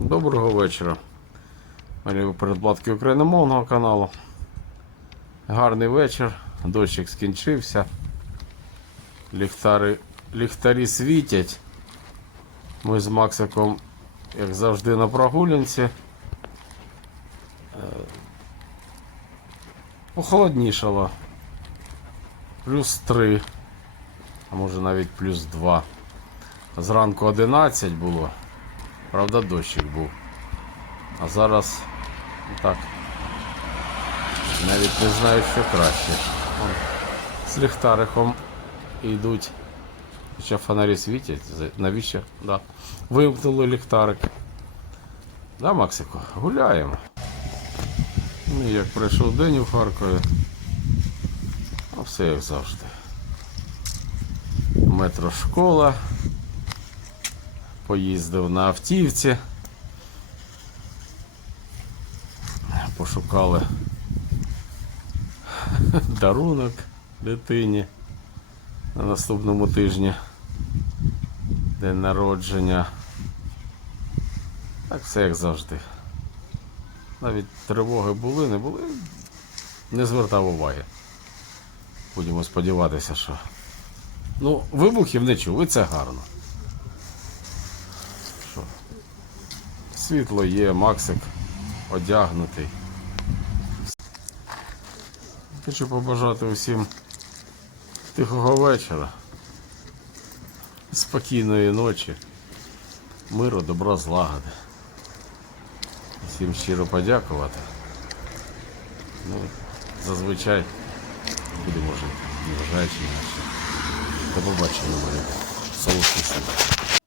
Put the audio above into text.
Доброго вечора. Марію передплатки україномовного каналу. Гарний вечір. Дощик скінчився. Ліхтари, ліхтарі світять. Ми з Максиком, як завжди, на прогулянці. Е, Похолоднішало. Плюс 3, а може навіть плюс 2. Зранку 11 було. Правда, дощик був. А зараз так. Навіть не знаю, що краще. Вон, З ліхтариком йдуть. Хоча фонарі світять. Навіщо? Да. Вимкнули ліхтарик. Да, Максико, гуляємо. Ну, як пройшов день у Харкові. А все як завжди. Метро школа. Поїздив на автівці. Пошукали дарунок дитині на наступному тижні. День народження. Так все як завжди. Навіть тривоги були, не були. Не звертав уваги. Будемо сподіватися, що. Ну, вибухів не чув, і це гарно. Світло є, Максик одягнутий. Хочу побажати усім тихого вечора, спокійної ночі, миру, добра, злагоди. Всім щиро подякувати. Ну, зазвичай будемо жити, незважаючи ні на що. До побачення, моє солодкі сили.